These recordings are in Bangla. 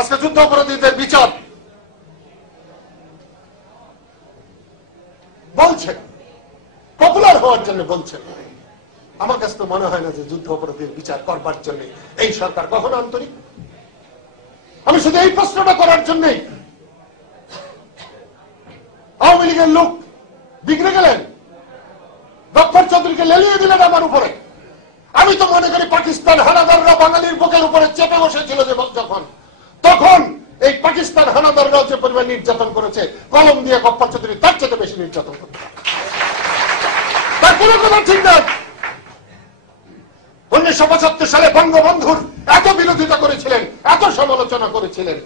আজকে যুদ্ধ অপরাধীদের বিচার বলছেন, পপুলার হওয়ার জন্য বলছেন। আমার কাছে তো মনে হয় না যে যুদ্ধ অপরাধীর বিচার করবার জন্য এই সরকার কখনো আন্তরিক। আমি শুধু এই প্রশ্নটা করার জন্যই আওয়ামী লীগের লোক বিগড়ে গেলেন, গফফর চৌধুরীকে লেলিয়ে দিলেন আমার উপরে। আমি তো মনে করি পাকিস্তান হানাদাররা বাঙালির বুকের উপরে চেপে বসেছিল যে যখন, তখন এই পাকিস্তান হানাদাররাও যে পরিমাণ নির্যাতন করেছে, কলম দিয়ে গফফর চৌধুরী তার চেয়ে বেশি নির্যাতন করতে, তার কোনো কথা ঠিক নাই। 1975 সালে বঙ্গবন্ধুর এত বিরোধিতা করেছিলেন, এত সমালোচনা করেছিলেন,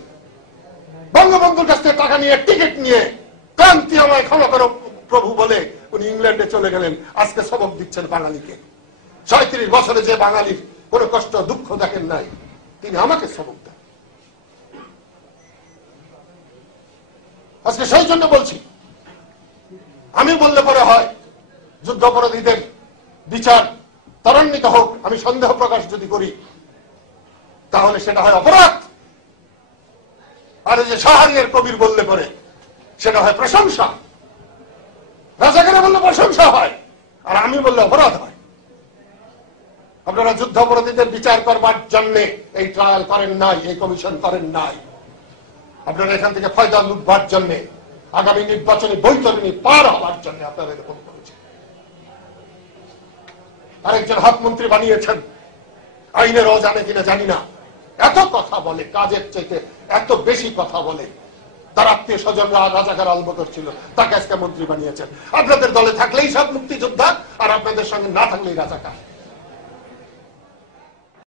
বঙ্গবন্ধুর কাছ থেকে টাকা নিয়ে টিকিট নিয়ে ক্রান্তি আমায় ক্ষমা করো প্রভু বলে উনি ইংল্যান্ডে চলে গেলেন। আজকে সবক দিচ্ছেন বাঙালিকে। 37 বছরে যে বাঙালির কোনো কষ্ট দুঃখ দেখেন নাই, তিনি আমাকে সবক দেন। আজকে সেই জন্য বলছি, আমি বললে পরে হয় যুদ্ধ অপরাধীদের বিচার ত্বরান্বিত হোক, আমি সন্দেহ প্রকাশ যদি করি তাহলে সেটা হয় অপরাধ। আর এই যে শাহরিয়ার কবির বললে পরে সেটা হয় প্রশংসা, রাজাকারে বললে প্রশংসা হয়, আর আমি বললে অপরাধ হয়। আপনারা যুদ্ধ অপরাধীদের বিচার করবার জন্য এই ট্রায়াল করেন নাই, এই কমিশন করেন নাই। আপনারা এখান থেকে ফায়দা লুটবার জন্য, আগামী নির্বাচনী বৈতরণী পার হওয়ার জন্য আপনারা এরকম করেছেন। আরেকজন হাত মন্ত্রী বানিয়েছেন, আইনেরও জানে কিনা জানি না, এত কথা বলে, কাজের চাইতে এত বেশি কথা বলে। তার আত্মীয় স্বজনরা রাজাকার আলবদর ছিল, তাকে আজকে মন্ত্রী বানিয়েছেন। আপনাদের দলে থাকলেই সব মুক্তিযোদ্ধা, আর আপনাদের সঙ্গে না থাকলেই রাজাকার।